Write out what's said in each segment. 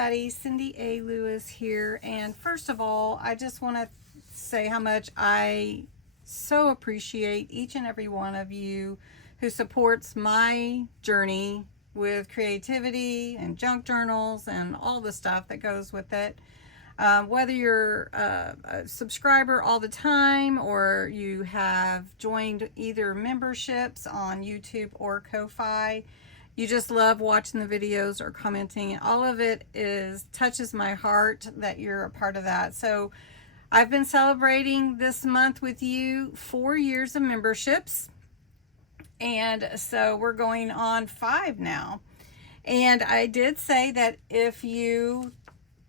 everybody, CindyALewis here, and first of all, I just want to say how much I so appreciate each and every one of you who supports my journey with creativity and junk journals and all the stuff that goes with it. Whether you're a subscriber all the time or you have joined either memberships on YouTube or Ko-Fi, you just love watching the videos or commenting. All of it touches my heart that you're a part of that. So I've been celebrating this month with you 4 years of memberships. And so we're going on 5 now. And I did say that if you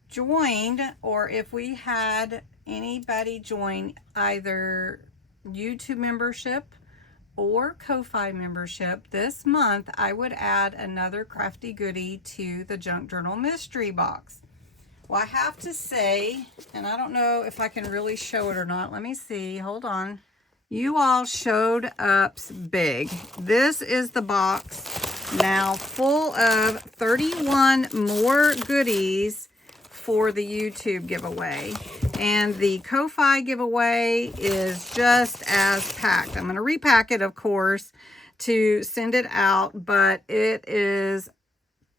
joined, or if we had anybody join either YouTube membership or Ko-Fi membership this month, I would add another crafty goodie to the junk journal mystery box. Well, I have to say, and I don't know if I can really show it or not. Let me see. Hold on. You all showed up big. This is the box now full of 31 more goodies for the YouTube giveaway. And the Ko-Fi giveaway is just as packed. I'm going to repack it, of course, to send it out, but it is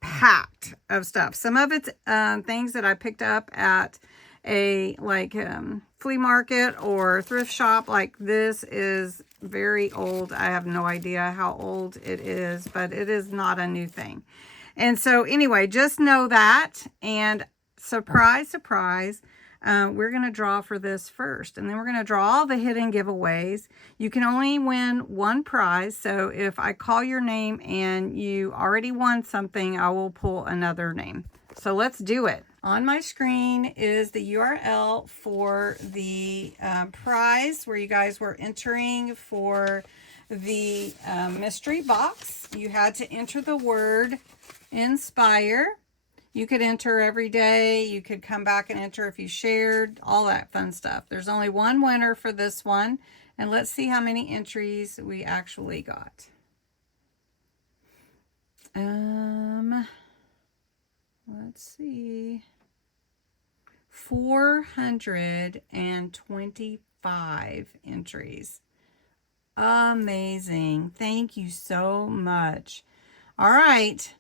packed of stuff. Some of it's things that I picked up at a flea market or thrift shop. Like this is very old. I have no idea how old it is, but it is not a new thing. And so anyway, just know that. And surprise, surprise, we're going to draw for this first, and then we're going to draw all the hidden giveaways. You can only win one prize, so if I call your name and you already won something, I will pull another name. So let's do it. On my screen is the URL for the prize where you guys were entering for the mystery box. You had to enter the word inspire. You could enter every day. You could come back and enter if you shared, all that fun stuff. There's only one winner for this one. And let's see how many entries we actually got. Let's see. 425 entries. Amazing. Thank you so much. All right.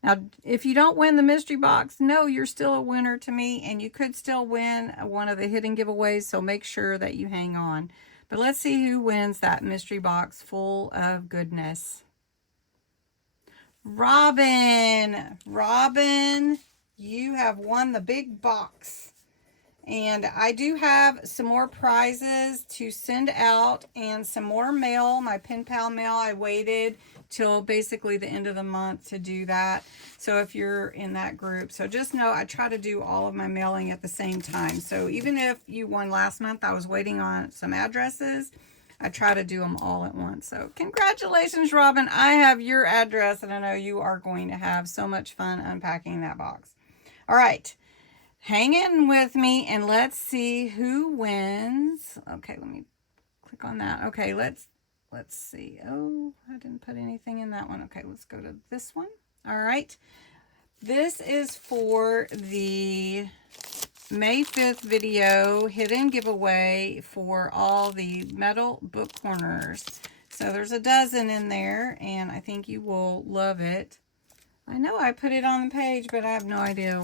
Now, if you don't win the mystery box, no, you're still a winner to me, and you could still win one of the hidden giveaways, so make sure that you hang on. But let's see who wins that mystery box full of goodness. Robin, you have won the big box. And I do have some more prizes to send out and some more mail, my pen pal mail. I waited till basically the end of the month to do that. So if you're in that group, so just know I try to do all of my mailing at the same time. So even if you won last month, I was waiting on some addresses. I try to do them all at once. So congratulations, Robin. I have your address, and I know you are going to have so much fun unpacking that box. All right. Hang in with me and let's see who wins. Okay, let me click on that. Okay, let's see. Oh, I didn't put anything in that one. Okay, let's go to this one. All right. This is for the May 5th video hidden giveaway for all the metal book corners. So there's a dozen in there, and I think you will love it. I know I put it on the page, but I have no idea.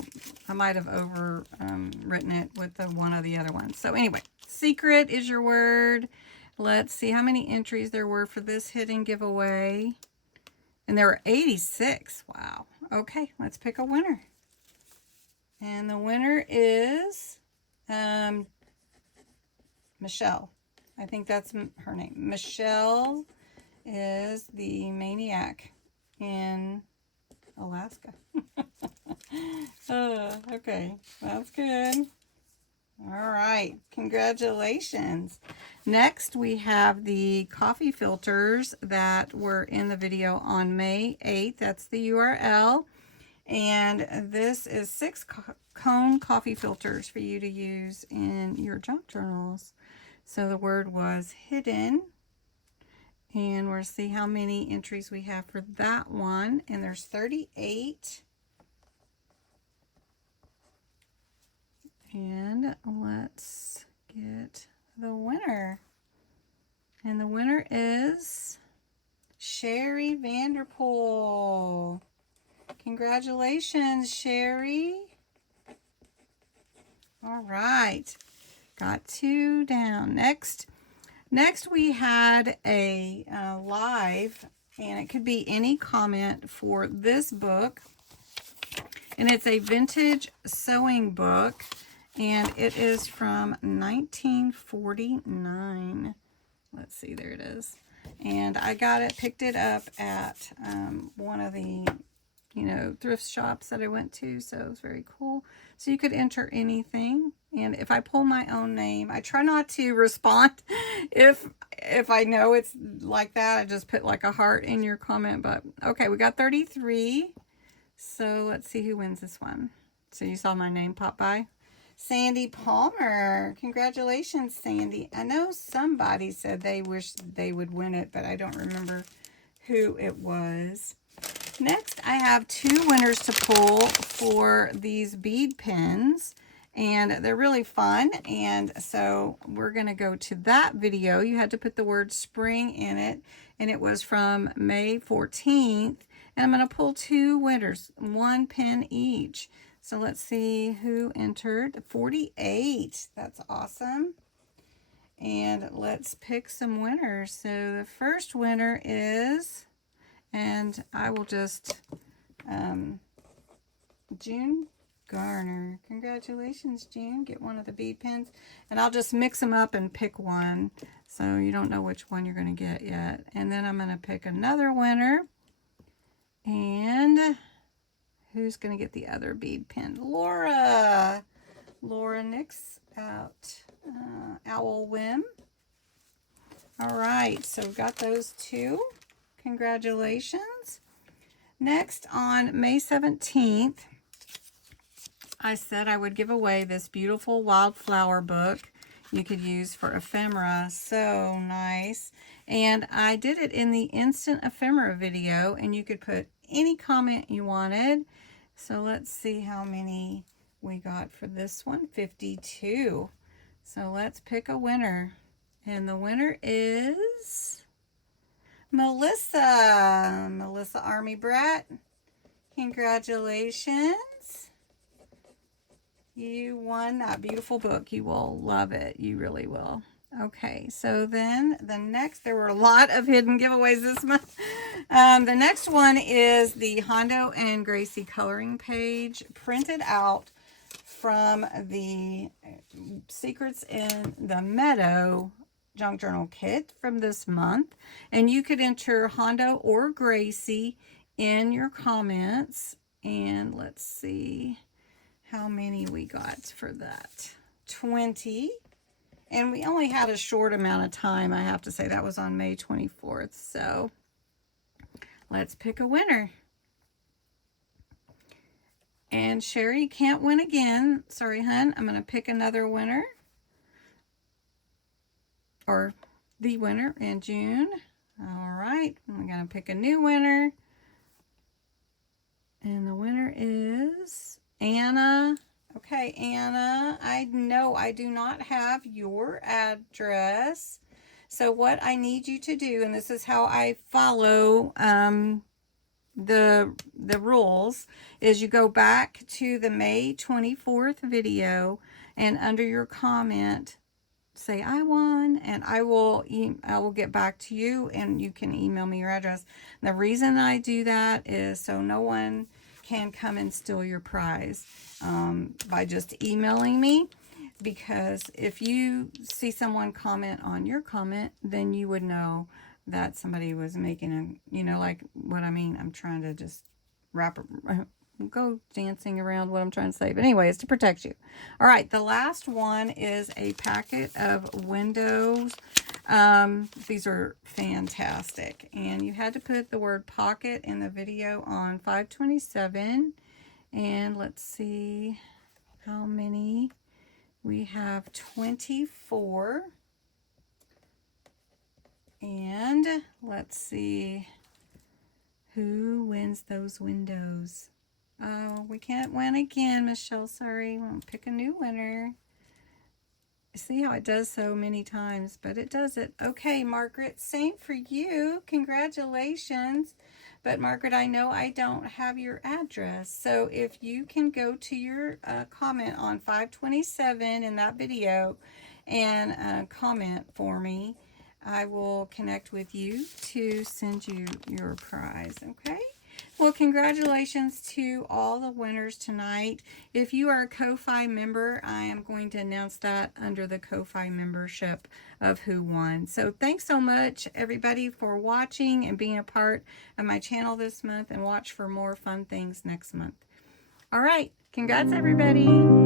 I might have written it with one of the other ones. So anyway, secret is your word. Let's see how many entries there were for this hidden giveaway. And there were 86. Wow. Okay, let's pick a winner. And the winner is Michelle. I think that's her name. Michelle is the maniac in Alaska. Okay, that's good. All right, congratulations. Next, we have the coffee filters that were in the video on May 8th. That's the URL. And this is 6 cone coffee filters for you to use in your junk journals. So the word was hidden. And we'll see how many entries we have for that one. And there's 38. And let's get the winner. And the winner is Sherry Vanderpool. Congratulations, Sherry. All right. Got 2 down. Next we had a live, and it could be any comment for this book. And it's a vintage sewing book, and it is from 1949. Let's see, there it is. And I picked it up at one of the, thrift shops that I went to, so it was very cool. So you could enter anything, and if I pull my own name, I try not to respond if I know it's like that. I just put like a heart in your comment. But okay, we got 33. So let's see who wins this one. So you saw my name pop by. Sandy Palmer. Congratulations, Sandy. I know somebody said they wish they would win it, but I don't remember who it was. Next, I have 2 winners to pull for these bead pins, and they're really fun. And so we're going to go to that video. You had to put the word spring in it, and it was from May 14th. And I'm going to pull 2 winners, 1 pin each. So let's see who entered. 48. That's awesome. And let's pick some winners. So the first winner is, and I will just, June Garner. Congratulations, June. Get one of the bead pins. And I'll just mix them up and pick one. So you don't know which one you're going to get yet. And then I'm going to pick another winner. And who's going to get the other bead pin? Laura. Laura Nix out Owl Whim. All right, so we've got those 2. Congratulations. Next, on May 17th, I said I would give away this beautiful wildflower book you could use for ephemera. So nice. And I did it in the instant ephemera video, and you could put any comment you wanted. So let's see how many we got for this one. 52. So let's pick a winner. And the winner is Melissa. Melissa Army Brat. Congratulations. You won that beautiful book. You will love it. You really will. Okay, so then the next, there were a lot of hidden giveaways this month. The next one is the Hondo and Gracie coloring page, printed out from the Secrets in the Meadow junk journal kit from this month. And you could enter Hondo or Gracie in your comments. And let's see how many we got for that. 20. And we only had a short amount of time, I have to say. That was on May 24th. So let's pick a winner. And Sherry, you can't win again. Sorry, hun. I'm going to pick another winner. Or the winner in June. All right. I'm going to pick a new winner. And the winner is Anna. Okay, Anna, I know I do not have your address. So what I need you to do, and this is how I follow the rules, is you go back to the May 24th video, and under your comment, say I won, and I will get back to you, and you can email me your address. And the reason I do that is so no one can come and steal your prize by just emailing me, because if you see someone comment on your comment, then you would know that somebody was making a, like what I mean. I'm trying to just go dancing around what I'm trying to say. But anyway, it's to protect you. All right, the last one is a packet of windows. These are fantastic. And you had to put the word pocket in the video on 5/27. And let's see how many. We have 24. And let's see who wins those windows. Oh, we can't win again, Michelle. Sorry. We'll pick a new winner. See how it does so many times, but it does it. Okay, Margaret, same for you. Congratulations. But Margaret, I know I don't have your address. So if you can go to your comment on 527 in that video and comment for me, I will connect with you to send you your prize, okay? Well, congratulations to all the winners tonight. If you are a Ko-Fi member, I am going to announce that under the Ko-Fi membership of who won. So thanks so much, everybody, for watching and being a part of my channel this month, and watch for more fun things next month. All right, congrats, everybody.